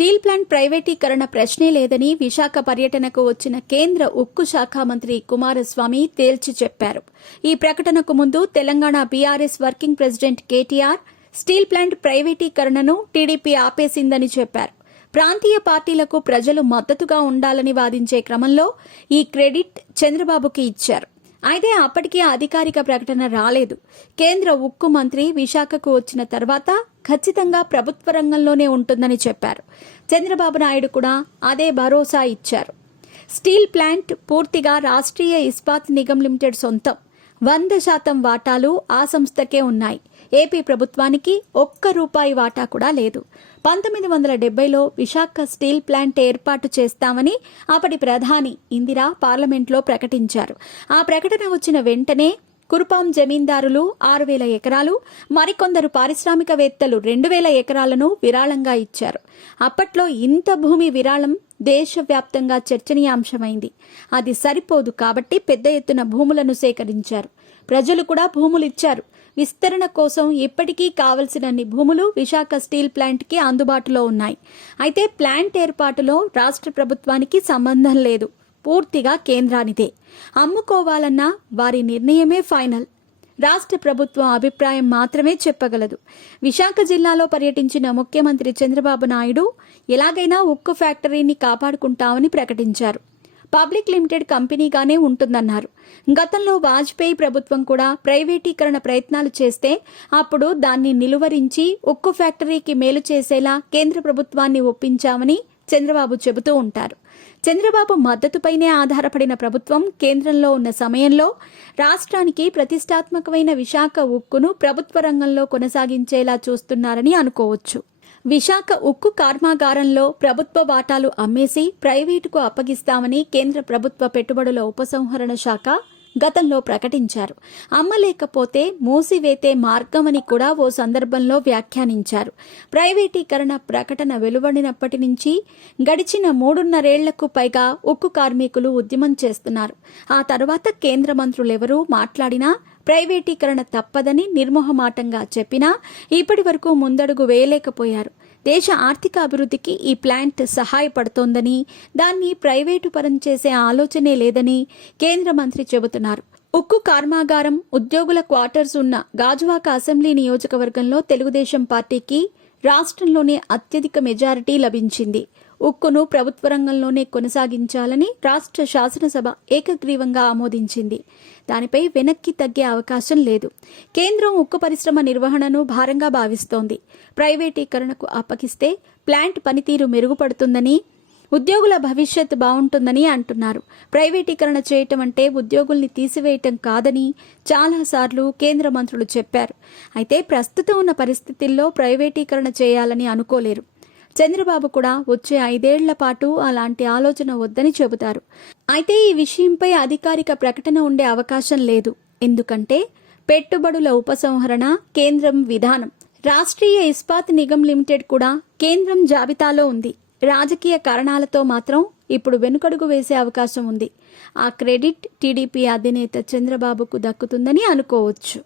Steel plant ప్రైవేటీకరణ ప్రశ్నే లేదని విశాఖ పర్యటనకు వచ్చిన కేంద్ర ఉక్కు శాఖ మంత్రి కుమారస్వామి తేల్చి చెప్పారు. ఈ ప్రకటనకు ముందు Telangana BRS working president KTR steel plant ప్రైవేటీకరణను టీడీపీ ఆపేసిందని చెప్పారు. ప్రాంతీయ పార్టీలకు ప్రజలు మద్దతుగా ఉండాలని వాదించే క్రమంలో ఈ క్రెడిట్ చంద్రబాబుకి ఇచ్చారు. అయితే అప్పటికీ అధికారిక ప్రకటన రాలేదు. కేంద్ర ఉక్కు మంత్రి విశాఖకు వచ్చిన తర్వాత ఖచ్చితంగా ప్రభుత్వ రంగంలోనే ఉంటుందని చెప్పారు. చంద్రబాబు నాయుడు కూడా అదే భరోసా ఇచ్చారు. స్టీల్ ప్లాంట్ పూర్తిగా రాష్ట్రీయ ఇస్పాత్ నిగమ్ లిమిటెడ్ సొంతం. 100% వాటాలు ఆ సంస్థకే ఉన్నాయి. ఏపీ ప్రభుత్వానికి ₹1 వాటా కూడా లేదు. 1970లో విశాఖ స్టీల్ ప్లాంట్ ఏర్పాటు చేస్తామని అప్పటి ప్రధాని ఇందిరా పార్లమెంట్లో ప్రకటించారు. ఆ ప్రకటన వచ్చిన వెంటనే కురుపాం జమీందారులు 6,000 ఎకరాలు, మరికొందరు పారిశ్రామికవేత్తలు 2,000 ఎకరాలను విరాళంగా ఇచ్చారు. అప్పట్లో ఇంత భూమి విరాళం దేశవ్యాప్తంగా చర్చనీయాంశమైంది. అది సరిపోదు కాబట్టి పెద్ద ఎత్తున భూములను సేకరించారు. ప్రజలు కూడా భూములిచ్చారు. విస్తరణ కోసం ఇప్పటికీ కావలసినన్ని భూములు విశాఖ స్టీల్ ప్లాంట్కి అందుబాటులో ఉన్నాయి. అయితే ప్లాంట్ ఏర్పాటులో రాష్ట్ర ప్రభుత్వానికి సంబంధం లేదు. పూర్తిగా కేంద్రానిదే. అమ్ముకోవాలన్నా వారి నిర్ణయమే ఫైనల్. రాష్ట్ర ప్రభుత్వం అభిప్రాయం మాత్రమే చెప్పగలదు. విశాఖ జిల్లాలో పర్యటించిన ముఖ్యమంత్రి చంద్రబాబు నాయుడు ఎలాగైనా ఉక్కు ఫ్యాక్టరీని కాపాడుకుంటామని ప్రకటించారు. పబ్లిక్ లిమిటెడ్ కంపెనీగానే ఉంటుందన్నారు. గతంలో వాజ్పేయి ప్రభుత్వం కూడా ప్రైవేటీకరణ ప్రయత్నాలు చేస్తే అప్పుడు దాన్ని నిలువరించి ఉక్కు ఫ్యాక్టరీకి మేలు చేసేలా కేంద్ర ప్రభుత్వాన్ని ఒప్పించామని చంద్రబాబు చెబుతూ ఉంటారు. చంద్రబాబు మద్దతుపైనే ఆధారపడిన ప్రభుత్వం కేంద్రంలో ఉన్న సమయంలో రాష్ట్రానికి ప్రతిష్టాత్మకమైన విశాఖ ఉక్కును ప్రభుత్వ రంగంలో కొనసాగించేలా చూస్తున్నారని అనుకోవచ్చు. విశాఖ ఉక్కు కర్మాగారంలో ప్రభుత్వ వాటాలు అమ్మేసి ప్రైవేటుకు అప్పగిస్తామని కేంద్ర ప్రభుత్వ పెట్టుబడుల ఉపసంహరణ శాఖ గతంలో ప్రకటించారు. అమ్మలేకపోతే మూసివేతే మార్గమని కూడా ఓ సందర్భంలో వ్యాఖ్యానించారు. ప్రైవేటీకరణ ప్రకటన వెలువడినప్పటి నుంచి గడిచిన 3.5 పైగా ఉక్కు కార్మికులు ఉద్యమం చేస్తున్నారు. ఆ తర్వాత కేంద్ర మంత్రులెవరూ మాట్లాడినా ప్రైవేటీకరణ తప్పదని నిర్మోహమాటంగా చెప్పినా ఇప్పటి వరకు ముందడుగు వేయలేకపోయారు. దేశ ఆర్థిక అభివృద్ధికి ఈ ప్లాంట్ సహాయపడుతోందని, దాన్ని ప్రైవేటు పరం చేసే ఆలోచనే లేదని కేంద్ర మంత్రి చెబుతున్నారు. ఉక్కు కర్మాగారం, ఉద్యోగుల క్వార్టర్స్ ఉన్న గాజువాక అసెంబ్లీ నియోజకవర్గంలో తెలుగుదేశం పార్టీకి రాష్ట్రంలోనే అత్యధిక మెజారిటీ లభించింది. ఉక్కును ప్రభుత్వ రంగంలోనే కొనసాగించాలని రాష్ట్ర శాసనసభ ఏకగ్రీవంగా ఆమోదించింది. దానిపై వెనక్కి తగ్గే అవకాశం లేదు. కేంద్రం ఉక్కు పరిశ్రమ నిర్వహణను భారంగా భావిస్తోంది. ప్రైవేటీకరణకు అప్పగిస్తే ప్లాంట్ పనితీరు మెరుగుపడుతుందని, ఉద్యోగుల భవిష్యత్ బాగుంటుందని అంటున్నారు. ప్రైవేటీకరణ చేయటం అంటే ఉద్యోగుల్ని తీసివేయటం కాదని చాలాసార్లు కేంద్ర మంత్రులు చెప్పారు. అయితే ప్రస్తుతం ఉన్న పరిస్థితుల్లో ప్రైవేటీకరణ చేయాలని అనుకోలేరు. చంద్రబాబు కూడా వచ్చే 5 ఏళ్ల పాటు అలాంటి ఆలోచన వద్దని చెబుతారు. అయితే ఈ విషయంపై అధికారిక ప్రకటన ఉండే అవకాశం లేదు. ఎందుకంటే పెట్టుబడుల ఉపసంహరణ కేంద్రం విధానం. రాష్ట్రీయ ఇస్పాత్ నిగమ్ లిమిటెడ్ కూడా కేంద్రం జాబితాలో ఉంది. రాజకీయ కారణాలతో మాత్రం ఇప్పుడు వెనుకడుగు వేసే అవకాశం ఉంది. ఆ క్రెడిట్ టీడీపీ అధినేత చంద్రబాబుకు దక్కుతుందని అనుకోవచ్చు.